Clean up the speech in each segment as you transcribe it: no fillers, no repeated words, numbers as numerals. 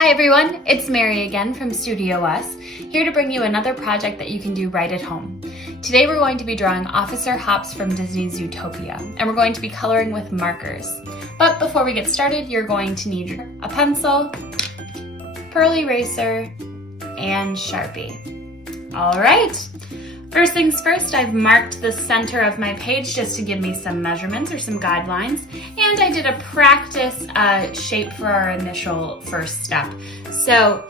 Hi everyone, it's Mary again from StudioUs, here to bring you another project that you can do right at home. Today we're going to be drawing Officer Hops from Disney's Zootopia, and we're going to be coloring with markers. But before we get started, you're going to need a pencil, pearl eraser, and Sharpie. All right, first things first, I've marked the center of my page just to give me some measurements or some guidelines, and I did a practice shape for our initial first step. So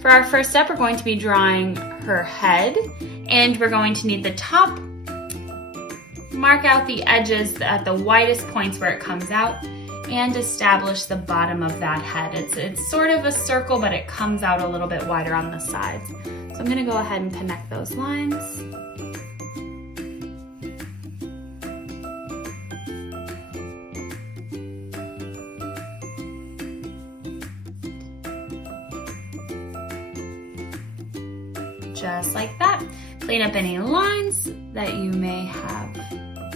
for our first step, we're going to be drawing her head, and we're going to need the top, mark out the edges at the widest points where it comes out, and establish the bottom of that head. It's sort of a circle, but it comes out a little bit wider on the sides. So I'm gonna go ahead and connect those lines. Just like that. Clean up any lines that you may have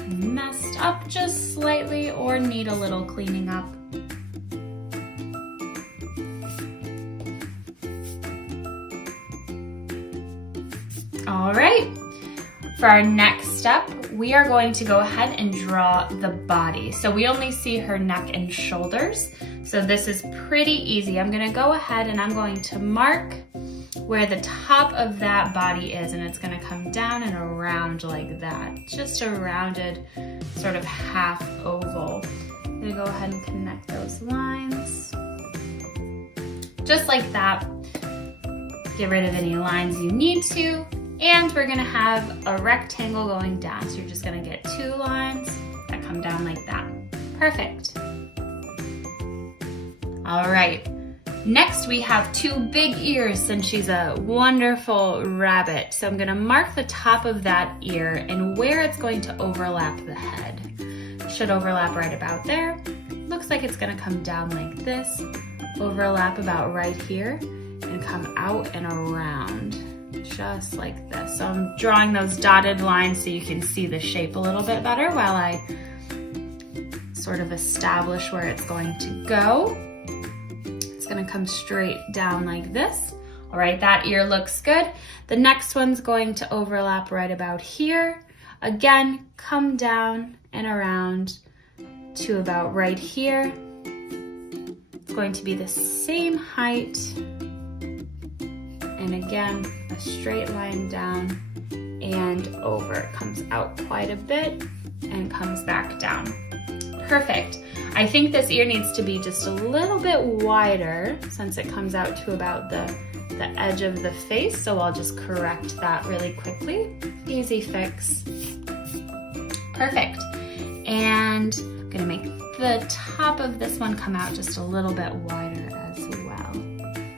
messed up just slightly or need a little cleaning up. All right, for our next step, we are going to go ahead and draw the body. So we only see her neck and shoulders. So this is pretty easy. I'm gonna go ahead and I'm going to mark where the top of that body is, and it's gonna come down and around like that. Just a rounded sort of half oval. I'm gonna go ahead and connect those lines. Just like that. Get rid of any lines you need to. And we're gonna have a rectangle going down. So you're just gonna get two lines that come down like that. Perfect. All right. Next, we have two big ears since she's a wonderful rabbit. So I'm gonna mark the top of that ear and where it's going to overlap the head. Should overlap right about there. Looks like it's gonna come down like this, overlap about right here, and come out and around, just like this. So I'm drawing those dotted lines so you can see the shape a little bit better while I sort of establish where it's going to go. It's gonna come straight down like this. All right, that ear looks good. The next one's going to overlap right about here. Again, come down and around to about right here. It's going to be the same height. And again, a straight line down and over. It comes out quite a bit and comes back down. Perfect. I think this ear needs to be just a little bit wider since it comes out to about the edge of the face, so I'll just correct that really quickly. Easy fix. Perfect. And I'm gonna make the top of this one come out just a little bit wider as well.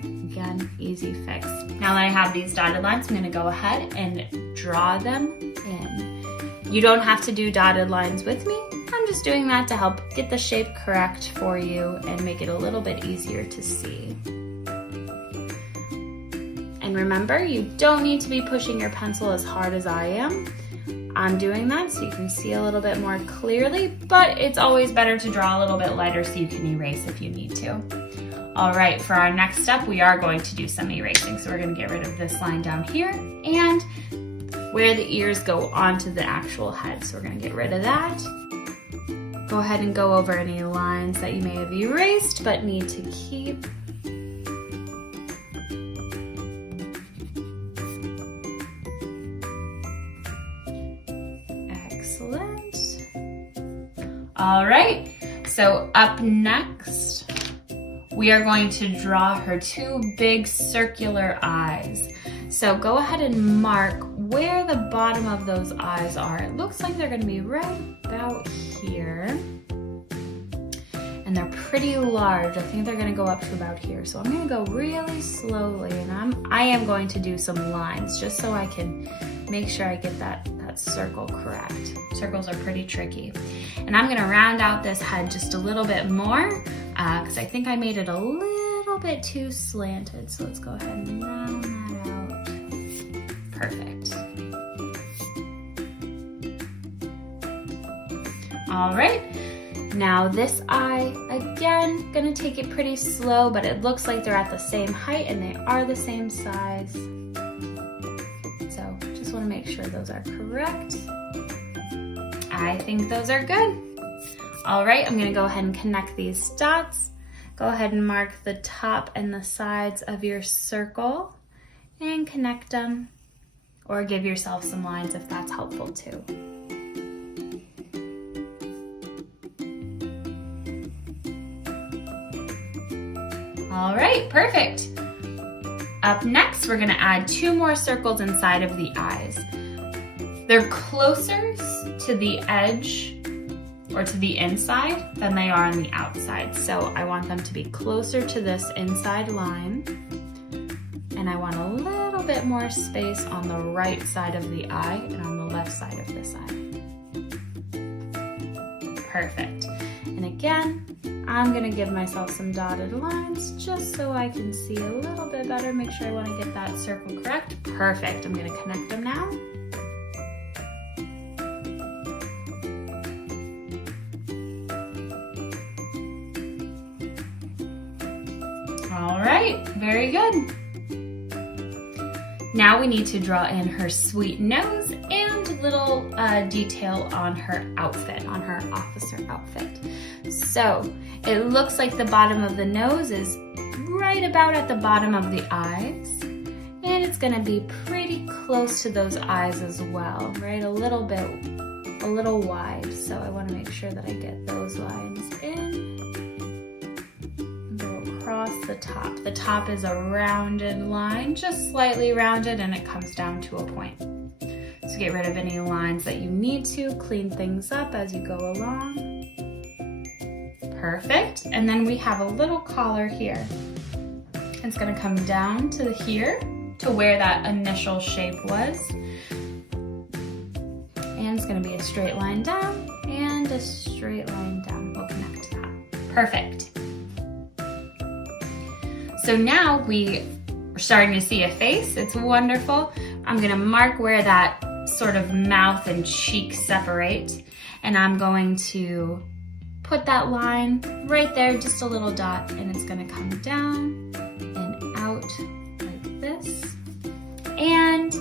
Again, easy fix. Now that I have these dotted lines, I'm gonna go ahead and draw them in. You don't have to do dotted lines with me. I'm just doing that to help get the shape correct for you and make it a little bit easier to see. And remember, you don't need to be pushing your pencil as hard as I am. I'm doing that so you can see a little bit more clearly, but it's always better to draw a little bit lighter so you can erase if you need to. All right, for our next step, we are going to do some erasing. So we're gonna get rid of this line down here and where the ears go onto the actual head. So we're gonna get rid of that. Go ahead and go over any lines that you may have erased but need to keep. Excellent. All right, so up next, we are going to draw her two big circular eyes. So go ahead and mark where the bottom of those eyes are. It looks like they're gonna be right about here. And they're pretty large. I think they're gonna go up to about here. So I'm gonna go really slowly, and I am going to do some lines just so I can make sure I get that circle correct. Circles are pretty tricky. And I'm gonna round out this head just a little bit more because I think I made it a little bit too slanted. So let's go ahead and round that out. Perfect. All right, Now this eye, again, gonna take it pretty slow, but it looks like they're at the same height and they are the same size. So just wanna make sure those are correct. I think those are good. All right, I'm gonna go ahead and connect these dots. Go ahead and mark the top and the sides of your circle and connect them, or give yourself some lines if that's helpful too. All right, perfect. Up next, we're gonna add 2 more circles inside of the eyes. They're closer to the edge or to the inside than they are on the outside. So I want them to be closer to this inside line. And I want a little bit more space on the right side of the eye and on the left side of this eye. Perfect. And again, I'm gonna give myself some dotted lines just so I can see a little bit better. Make sure I wanna get that circle correct. Perfect, I'm gonna connect them now. All right, very good. Now we need to draw in her sweet nose and little detail on her outfit, on her officer outfit. So it looks like the bottom of the nose is right about at the bottom of the eyes. And it's gonna be pretty close to those eyes as well, right? A little wide. So I wanna make sure that I get those lines in. Across the top. The top is a rounded line, just slightly rounded, and it comes down to a point. So get rid of any lines that you need to, clean things up as you go along. Perfect. And then we have a little collar here. It's gonna come down to here, to where that initial shape was. And it's gonna be a straight line down and a straight line down. We'll connect that. Perfect. So now we are starting to see a face. It's wonderful. I'm gonna mark where that sort of mouth and cheek separate, and I'm going to put that line right there, just a little dot, and it's gonna come down and out like this, and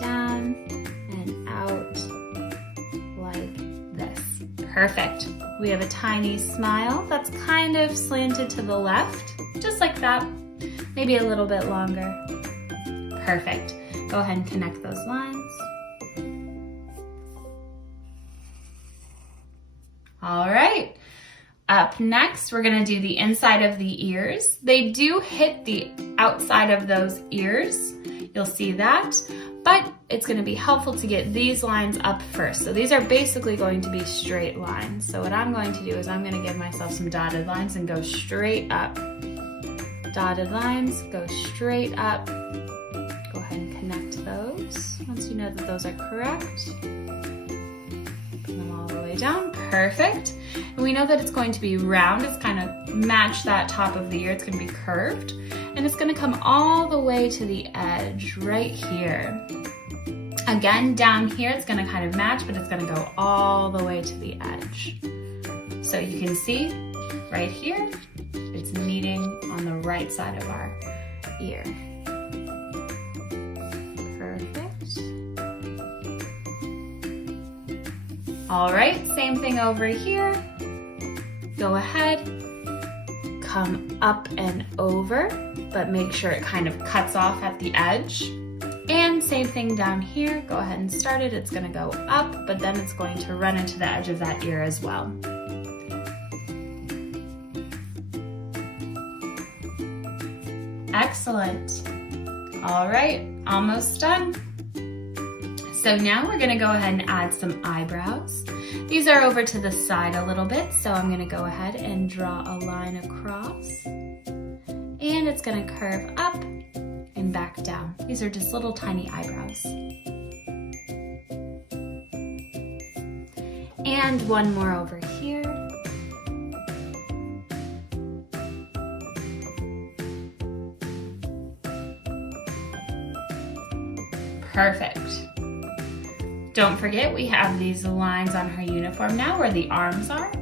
down and out like this. Perfect. We have a tiny smile that's kind of slanted to the left, just like that, maybe a little bit longer. Perfect. Go ahead and connect those lines. All right. Up next, we're gonna do the inside of the ears. They do hit the outside of those ears. You'll see that, but it's gonna be helpful to get these lines up first. So these are basically going to be straight lines. So what I'm going to do is I'm gonna give myself some dotted lines and go straight up. Dotted lines, go straight up. Go ahead and connect those. Once you know that those are correct, bring them all the way down. Perfect. And we know that it's going to be round. It's kind of match that top of the ear. It's going to be curved. And it's going to come all the way to the edge right here. Again, down here, it's going to kind of match, but it's going to go all the way to the edge. So you can see right here, it's meeting on the right side of our ear. Perfect. All right, same thing over here. Go ahead, come up and over, but make sure it kind of cuts off at the edge. And same thing down here. Go ahead and start it. It's gonna go up, but then it's going to run into the edge of that ear as well. Excellent. All right, almost done. So now we're gonna go ahead and add some eyebrows. These are over to the side a little bit, so I'm gonna go ahead and draw a line across. And it's gonna curve up and back down. These are just little tiny eyebrows. And one more over here. Perfect. Don't forget, we have these lines on her uniform now where the arms are.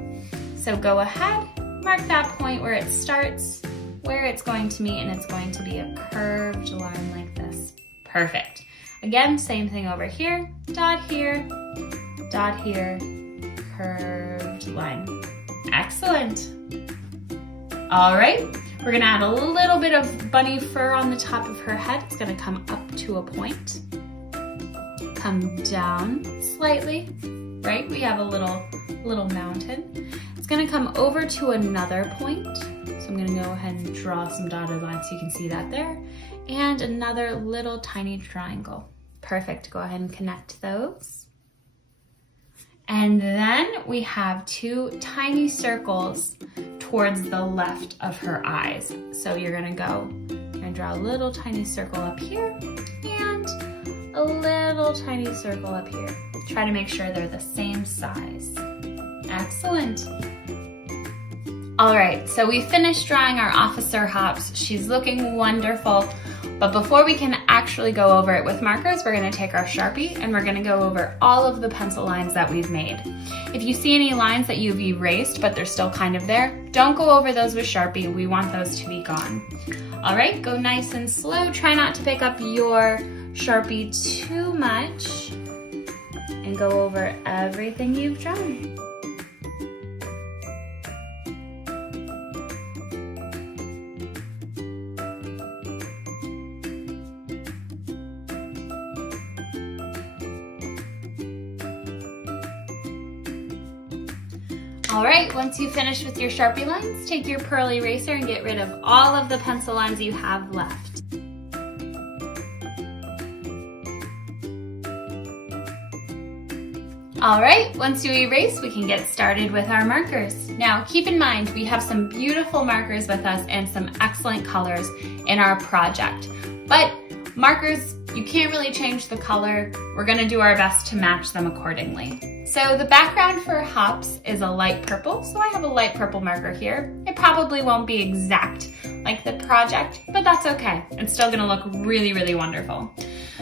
So go ahead, mark that point where it starts, where it's going to meet, and it's going to be a curved line like this. Perfect. Again, same thing over here, dot here, curved line. Excellent. All right, we're gonna add a little bit of bunny fur on the top of her head. It's gonna come up to a point, come down slightly, right? We have a little mountain. It's gonna come over to another point. So I'm gonna go ahead and draw some dotted lines so you can see that there. And another little tiny triangle. Perfect, go ahead and connect those. And then we have two tiny circles towards the left of her eyes. So you're gonna draw a little tiny circle up here and a little tiny circle up here. Try to make sure they're the same size. Excellent. All right, so we finished drawing our Officer Hops. She's looking wonderful. But before we can actually go over it with markers, we're gonna take our Sharpie and we're gonna go over all of the pencil lines that we've made. If you see any lines that you've erased, but they're still kind of there, don't go over those with Sharpie. We want those to be gone. All right, go nice and slow. Try not to pick up your Sharpie too much and go over everything you've drawn. All right, once you finish with your Sharpie lines, take your pearl eraser and get rid of all of the pencil lines you have left. All right, once you erase, we can get started with our markers. Now, keep in mind, we have some beautiful markers with us and some excellent colors in our project. But markers, you can't really change the color. We're gonna do our best to match them accordingly. So the background for Hops is a light purple, so I have a light purple marker here. It probably won't be exact like the project, but that's okay. It's still gonna look really, really wonderful.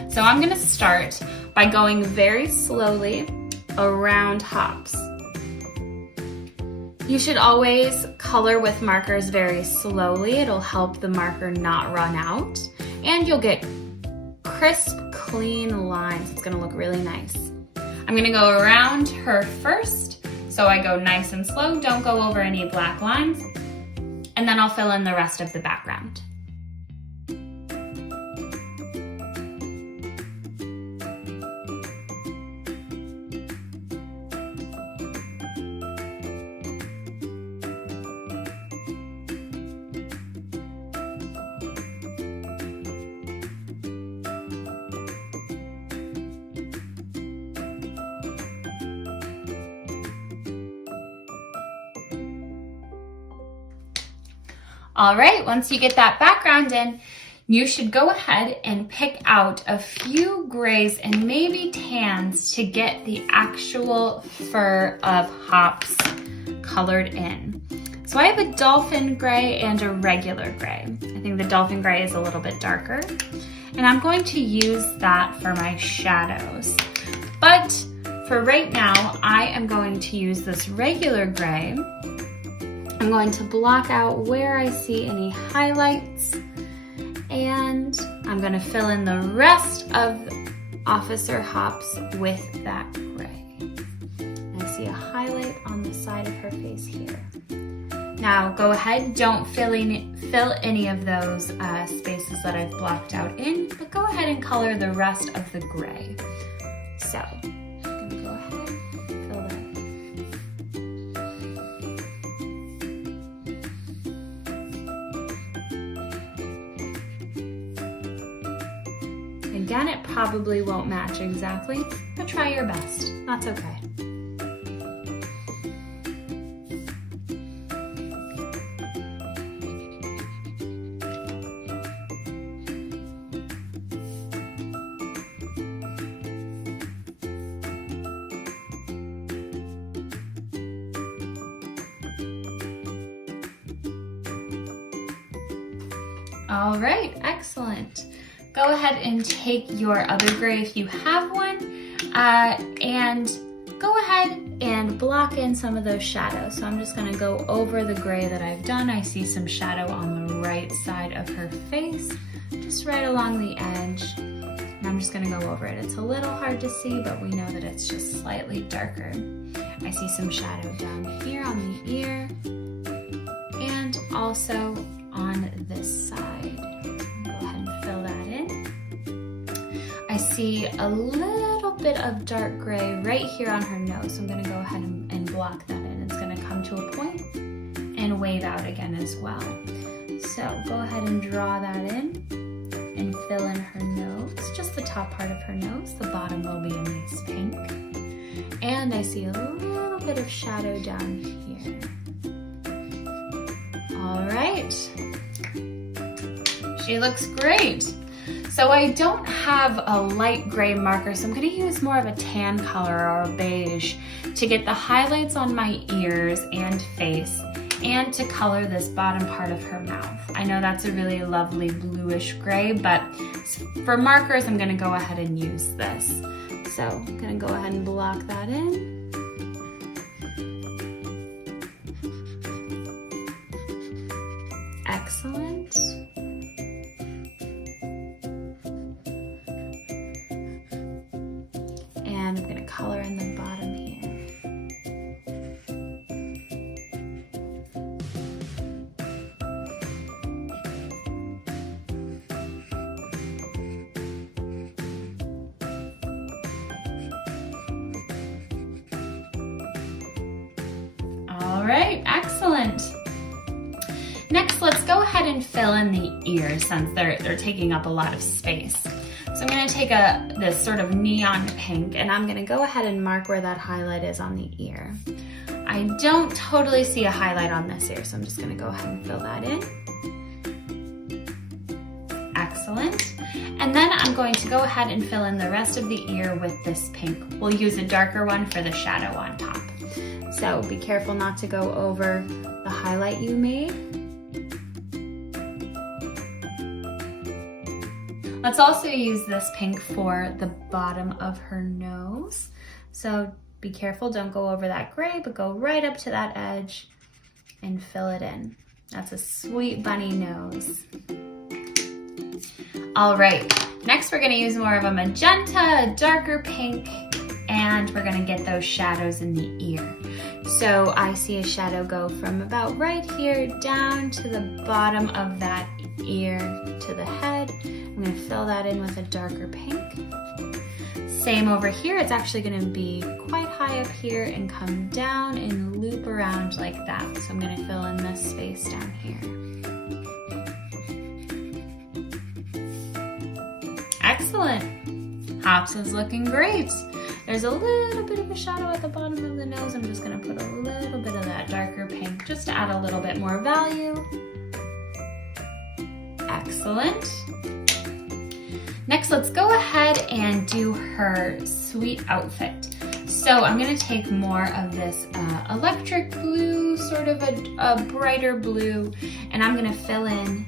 So I'm gonna start by going very slowly around Hops. You should always color with markers very slowly. It'll help the marker not run out, and you'll get crisp, clean lines. It's gonna look really nice. I'm gonna go around her first, so I go nice and slow, don't go over any black lines, and then I'll fill in the rest of the background. All right, once you get that background in, you should go ahead and pick out a few grays and maybe tans to get the actual fur of Hops colored in. So I have a dolphin gray and a regular gray. I think the dolphin gray is a little bit darker, and I'm going to use that for my shadows. But for right now, I am going to use this regular gray. I'm going to block out where I see any highlights, and I'm going to fill in the rest of Officer Hops with that gray. I see a highlight on the side of her face here. Now go ahead, don't fill any of those spaces that I've blocked out in, but go ahead and color the rest of the gray. So I'm going to go ahead and fill that in. Again, it probably won't match exactly, but try your best. That's okay. All right, excellent. Go ahead and take your other gray if you have one, and go ahead and block in some of those shadows. So I'm just gonna go over the gray that I've done. I see some shadow on the right side of her face, just right along the edge. And I'm just gonna go over it. It's a little hard to see, but we know that it's just slightly darker. I see some shadow down here on the ear and also on this side. Go ahead and fill that in. I see a little bit of dark gray right here on her nose. So I'm gonna go ahead and block that in. It's gonna come to a point and wave out again as well. So go ahead and draw that in and fill in her nose, just the top part of her nose. The bottom will be a nice pink. And I see a little bit of shadow down here. All right, she looks great. So I don't have a light gray marker, so I'm gonna use more of a tan color or a beige to get the highlights on my ears and face and to color this bottom part of her mouth. I know that's a really lovely bluish gray, but for markers, I'm gonna go ahead and use this. So I'm gonna go ahead and block that in. Excellent. And I'm gonna color in the bottom here. All right, excellent. Next, let's go ahead and fill in the ears since they're taking up a lot of space. So I'm gonna take this sort of neon pink and I'm gonna go ahead and mark where that highlight is on the ear. I don't totally see a highlight on this ear, so I'm just gonna go ahead and fill that in. Excellent. And then I'm going to go ahead and fill in the rest of the ear with this pink. We'll use a darker one for the shadow on top. So be careful not to go over the highlight you made. Let's also use this pink for the bottom of her nose. So be careful, don't go over that gray, but go right up to that edge and fill it in. That's a sweet bunny nose. All right, next we're gonna use more of a magenta, a darker pink, and we're gonna get those shadows in the ear. So I see a shadow go from about right here down to the bottom of that ear to the head. I'm gonna fill that in with a darker pink. Same over here, it's actually gonna be quite high up here and come down and loop around like that. So I'm gonna fill in this space down here. Excellent. Hops is looking great. There's a little bit of a shadow at the bottom of the nose. I'm just gonna put a little bit of that darker pink just to add a little bit more value. Excellent. Next, let's go ahead and do her sweet outfit. So I'm gonna take more of this electric blue, sort of a brighter blue, and I'm gonna fill in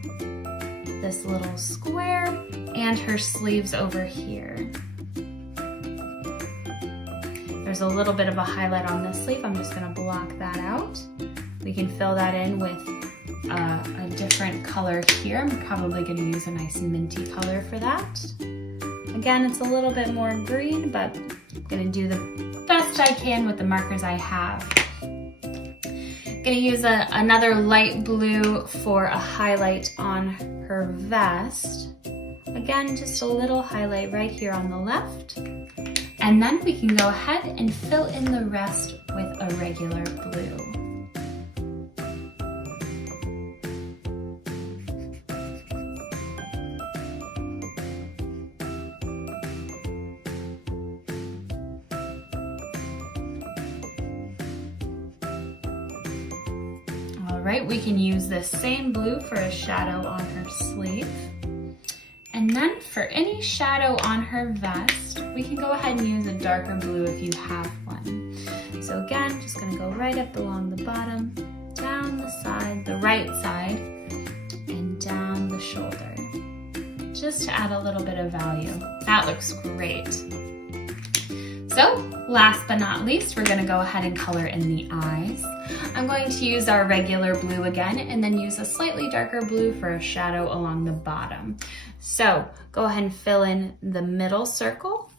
this little square and her sleeves over here. There's a little bit of a highlight on this sleeve. I'm just gonna block that out. We can fill that in with a different color here. I'm probably gonna use a nice minty color for that. Again, it's a little bit more green, but I'm gonna do the best I can with the markers I have. Gonna use another light blue for a highlight on her vest. Again, just a little highlight right here on the left. And then we can go ahead and fill in the rest with a regular blue. All right, we can use this same blue for a shadow on her sleeve. And then for any shadow on her vest, we can go ahead and use a darker blue if you have one. So again, just gonna go right up along the bottom, down the side, the right side, and down the shoulder, just to add a little bit of value. That looks great. So last but not least, we're gonna go ahead and color in the eyes. I'm going to use our regular blue again and then use a slightly darker blue for a shadow along the bottom. So go ahead and fill in the middle circle.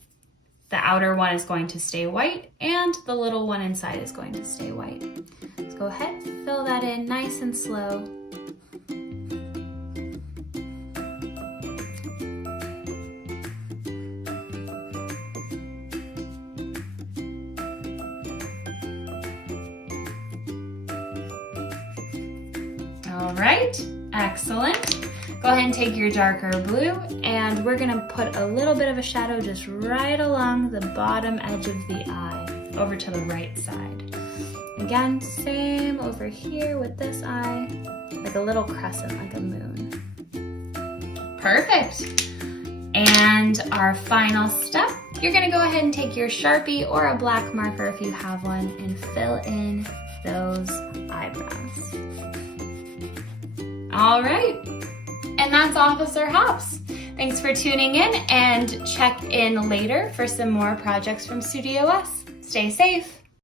The outer one is going to stay white and the little one inside is going to stay white. Let's go ahead, fill that in nice and slow. All right, excellent. Go ahead and take your darker blue and we're gonna put a little bit of a shadow just right along the bottom edge of the eye, over to the right side. Again, same over here with this eye, like a little crescent, like a moon. Perfect. And our final step, you're gonna go ahead and take your Sharpie or a black marker if you have one and fill in those eyebrows. All right, and that's Officer Hops. Thanks for tuning in and check in later for some more projects from StudioUs. Stay safe.